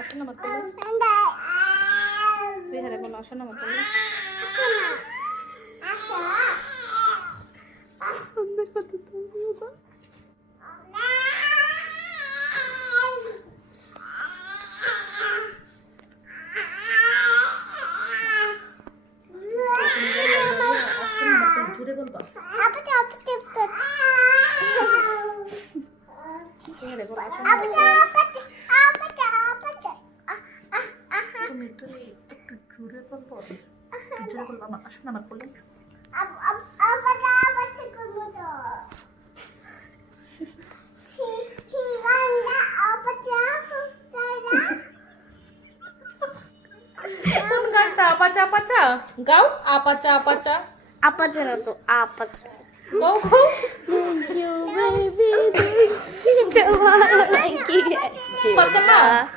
আসো না আমার কোলে রিহারে বলো আসো না আমার কোলে জুড়ে বলবা রিহারে বলো আসো না তুমি একটু জোরে বলবো একটু জোরে বলবো আমার আসো না আমার কোলে কোন গানটা আপাচা আপাচা গাও আপাচা আপাচা আপাচা না তো আপাচা গাও গাও you baby, do you want like it? Fatima,